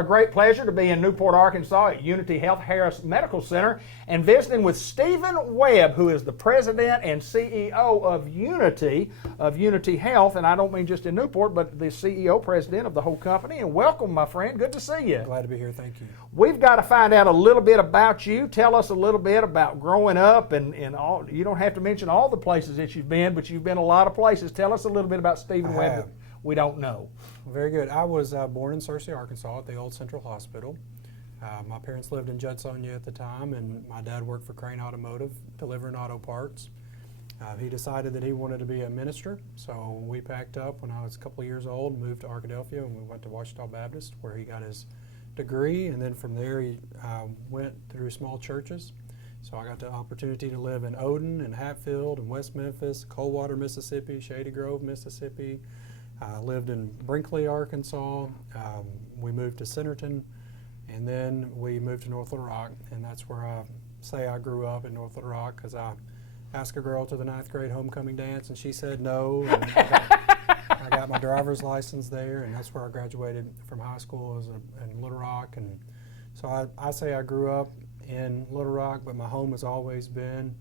what a great pleasure to be in Newport, Arkansas at Unity Health Harris Medical Center and visiting with Stephen Webb, who is the president and CEO of Unity Health. And I don't mean just in Newport, but the CEO, president of the whole company. And welcome, my friend. Good to see you. Glad to be here. Thank you. We've got to find out a little bit about you. Tell us a little bit about growing up and all. You don't have to mention all the places that you've been, but you've been a lot of places. Tell us a little bit about Stephen Webb that we don't know. Very good. I was born in Searcy, Arkansas at the old Central Hospital. My parents lived in Judsonia at the time, and my dad worked for Crane Automotive, delivering auto parts. He decided that he wanted to be a minister, so we packed up when I was a couple of years old, moved to Arkadelphia, and we went to Ouachita Baptist, where he got his degree, and then from there he went through small churches. So I got the opportunity to live in Odin and Hatfield and West Memphis, Coldwater, Mississippi, Shady Grove, Mississippi. I lived in Brinkley, Arkansas. We moved to Centerton, and then we moved to North Little Rock, and that's where I say I grew up, in North Little Rock, because I asked a girl to the 9th grade homecoming dance, and she said no. And I got my driver's license there, and that's where I graduated from high school, in Little Rock. And so I say I grew up in Little Rock, but my home has always been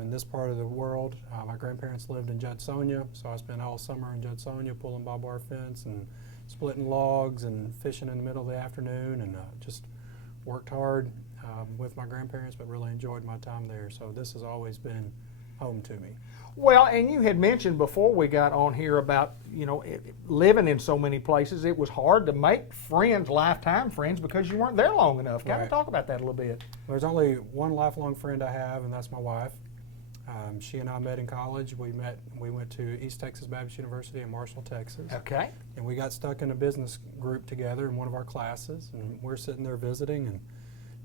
in this part of the world. My grandparents lived in Judsonia, so I spent all summer in Judsonia pulling barbed wire fence and splitting logs and fishing in the middle of the afternoon, and just worked hard with my grandparents, but really enjoyed my time there. So this has always been home to me. Well, and you had mentioned before we got on here about, living in so many places, it was hard to make friends, lifetime friends, because you weren't there long enough. Kind of talk about that a little bit. There's only one lifelong friend I have, and that's my wife. She and I met in college. We went to East Texas Baptist University in Marshall, Texas. Okay. And we got stuck in a business group together in one of our classes, and we're sitting there visiting, and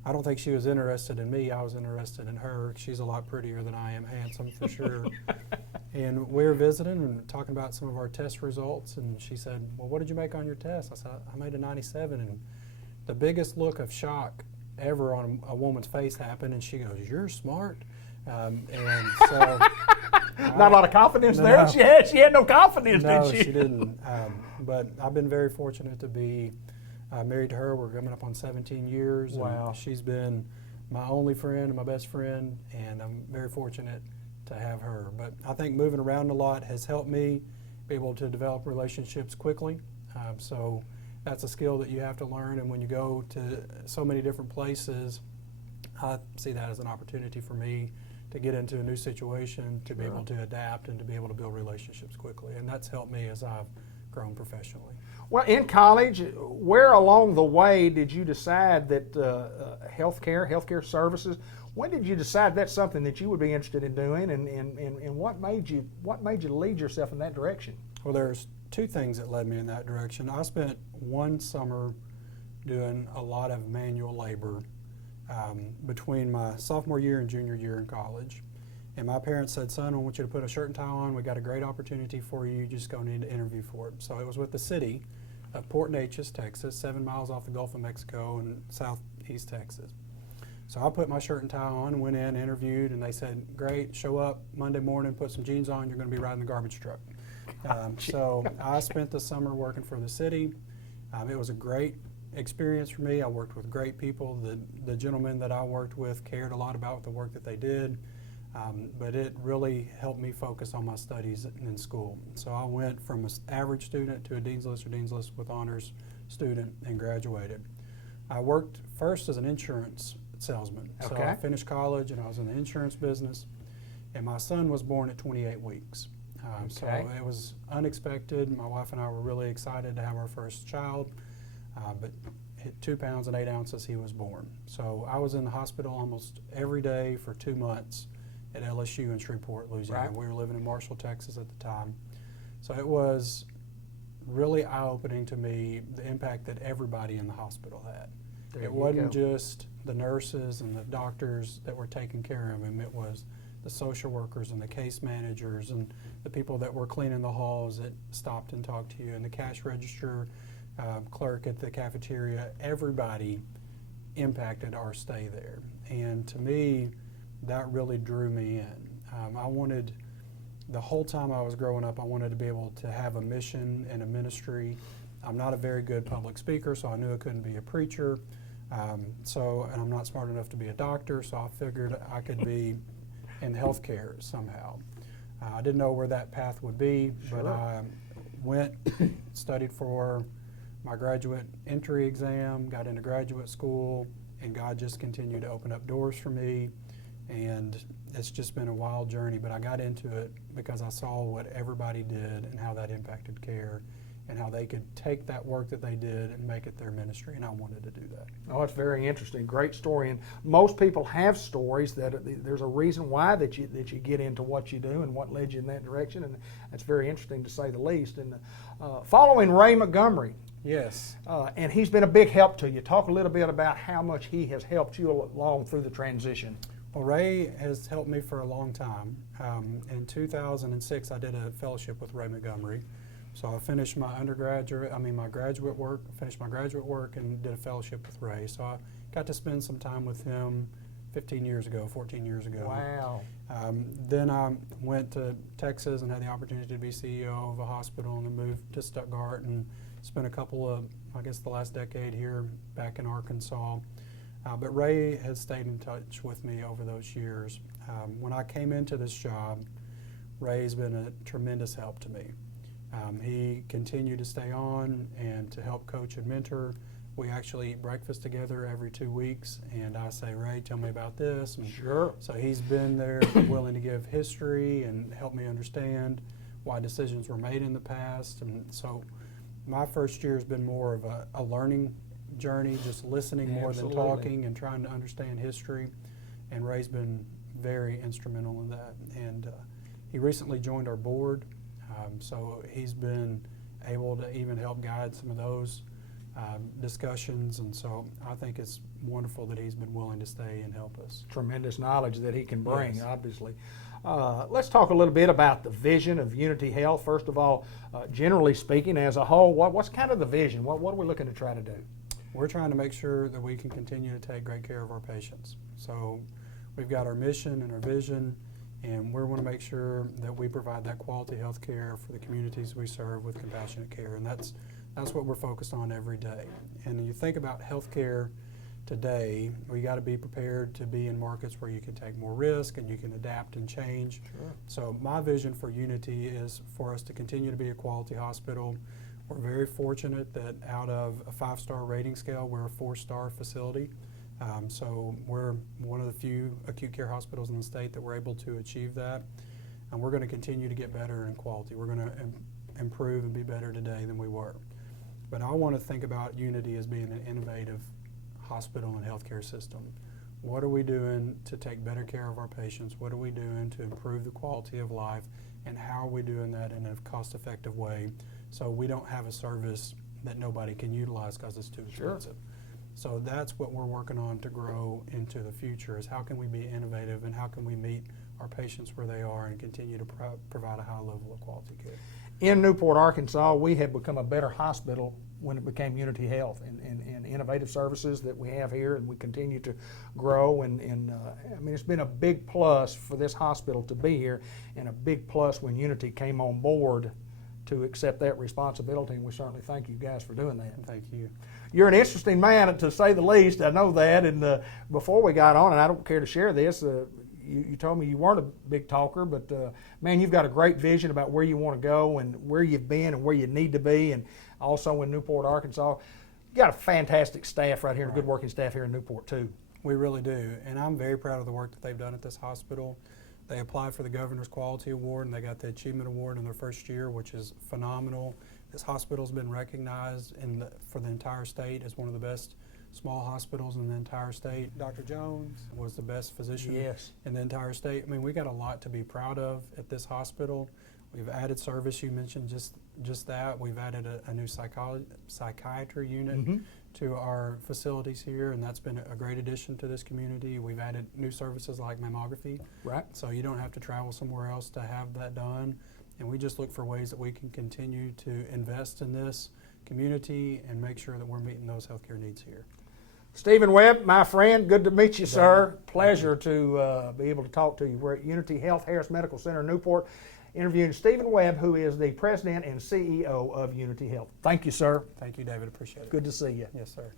I don't think she was interested in me. I was interested in her. She's a lot prettier than I am, handsome for sure. And we were visiting and talking about some of our test results, and she said, well, what did you make on your test? I said, I made a 97, and the biggest look of shock ever on a woman's face happened, and she goes, you're smart. And so not a lot of confidence there. She had no confidence, no, did she? She didn't. But I've been very fortunate to be married to her. We're coming up on 17 years. Wow. And she's been my only friend and my best friend, and I'm very fortunate to have her. But I think moving around a lot has helped me be able to develop relationships quickly. So that's a skill that you have to learn, and when you go to so many different places, I see that as an opportunity for me to get into a new situation, to be able to adapt, and to be able to build relationships quickly. And that's helped me as I've grown professionally. Well, in college, where along the way did you decide that healthcare services, when did you decide that's something that you would be interested in doing, and what made you lead yourself in that direction? Well, there's two things that led me in that direction. I spent one summer doing a lot of manual labor between my sophomore year and junior year in college. And my parents said, son, I want you to put a shirt and tie on. We got a great opportunity for you. You just go need to interview for it. So it was with the city of Port Neches, Texas, 7 miles off the Gulf of Mexico in southeast Texas. So I put my shirt and tie on, went in, interviewed, and they said, great, show up Monday morning, put some jeans on, you're going to be riding the garbage truck. So I spent the summer working for the city. It was a great experience for me. I worked with great people. The gentlemen that I worked with cared a lot about the work that they did, but it really helped me focus on my studies in school. So I went from an average student to a Dean's List or Dean's List with honors student and graduated. I worked first as an insurance salesman. Okay. So I finished college and I was in the insurance business, and my son was born at 28 weeks. So it was unexpected. My wife and I were really excited to have our first child. But at 2 pounds and 8 ounces, he was born. So I was in the hospital almost every day for 2 months at LSU in Shreveport, Louisiana. Right. We were living in Marshall, Texas at the time. So it was really eye-opening to me, the impact that everybody in the hospital had. It wasn't just the nurses and the doctors that were taking care of him. It was the social workers and the case managers and the people that were cleaning the halls that stopped and talked to you, and the cash register clerk at the cafeteria. Everybody impacted our stay there, and to me that really drew me in. I wanted, the whole time I was growing up, I wanted to be able to have a mission and a ministry I'm not a very good public speaker, so I knew I couldn't be a preacher. And I'm not smart enough to be a doctor, so I figured I could be in healthcare somehow. I didn't know where that path would be, but I went, studied for my graduate entry exam, got into graduate school, and God just continued to open up doors for me. And it's just been a wild journey, but I got into it because I saw what everybody did and how that impacted care and how they could take that work that they did and make it their ministry, and I wanted to do that. Oh, it's very interesting. Great story. And most people have stories that there's a reason why that you get into what you do and what led you in that direction, and that's very interesting to say the least. And following Ray Montgomery. Yes. And he's been a big help to you. Talk a little bit about how much he has helped you along through the transition. Well, Ray has helped me for a long time. In 2006, I did a fellowship with Ray Montgomery. So I finished my graduate work, and did a fellowship with Ray. So I got to spend some time with him 14 years ago. Wow. Then I went to Texas and had the opportunity to be CEO of a hospital, and then moved to Stuttgart and spent a couple of, the last decade here back in Arkansas. But Ray has stayed in touch with me over those years. When I came into this job, Ray's been a tremendous help to me. He continued to stay on and to help coach and mentor. We actually eat breakfast together every 2 weeks, and I say, Ray, tell me about this. And sure. So he's been there willing to give history and help me understand why decisions were made in the past. And so my first year has been more of a learning journey, just listening more than talking and trying to understand history. And Ray's been very instrumental in that. And he recently joined our board. So he's been able to even help guide some of those discussions, and so I think it's wonderful that he's been willing to stay and help us. Tremendous knowledge that he can bring, Yes. obviously. Let's talk a little bit about the vision of Unity Health. First of all, generally speaking, as a whole, what's kind of the vision? What are we looking to try to do? We're trying to make sure that we can continue to take great care of our patients. So we've got our mission and our vision, and we want to make sure that we provide that quality health care for the communities we serve with compassionate care, and that's what we're focused on every day. And when you think about health care today, we got to be prepared to be in markets where you can take more risk and you can adapt and change. Sure. So my vision for Unity is for us to continue to be a quality hospital. We're very fortunate that out of a 5-star rating scale, we're a 4-star facility. So we're one of the few acute care hospitals in the state that we're able to achieve that. And we're going to continue to get better in quality. We're going to improve and be better today than we were. But I want to think about Unity as being an innovative hospital and healthcare system. What are we doing to take better care of our patients? What are we doing to improve the quality of life? And how are we doing that in a cost-effective way so we don't have a service that nobody can utilize because it's too expensive? Sure. So that's what we're working on to grow into the future, is how can we be innovative and how can we meet our patients where they are and continue to provide a high level of quality care. In Newport, Arkansas, we have become a better hospital when it became Unity Health, and innovative services that we have here, and we continue to grow. And it's been a big plus for this hospital to be here, and a big plus when Unity came on board to accept that responsibility, and we certainly thank you guys for doing that. Thank you. You're an interesting man, to say the least. I know that. And before we got on, and I don't care to share this, you told me you weren't a big talker, but man, you've got a great vision about where you want to go and where you've been and where you need to be, and also in Newport, Arkansas. You got a fantastic staff right here, and a good working staff here in Newport too. We really do, and I'm very proud of the work that they've done at this hospital. They applied for the Governor's Quality Award, and they got the Achievement Award in their first year, which is phenomenal. This hospital's been recognized for the entire state as one of the best small hospitals in the entire state. Dr. Jones was the best physician in the entire state. I mean, we got a lot to be proud of at this hospital. We've added service. You mentioned just that. We've added a new psychiatry unit to our facilities here, and that's been a great addition to this community. We've added new services like mammography. Right. So you don't have to travel somewhere else to have that done. And we just look for ways that we can continue to invest in this community and make sure that we're meeting those healthcare needs here. Stephen Webb, my friend, good to meet you, sir. Pleasure to be able to talk to you. We're at Unity Health Harris Medical Center in Newport, interviewing Stephen Webb, who is the president and CEO of Unity Health. Thank you, sir. Thank you, David. Appreciate it. Good to see you. Yes, sir.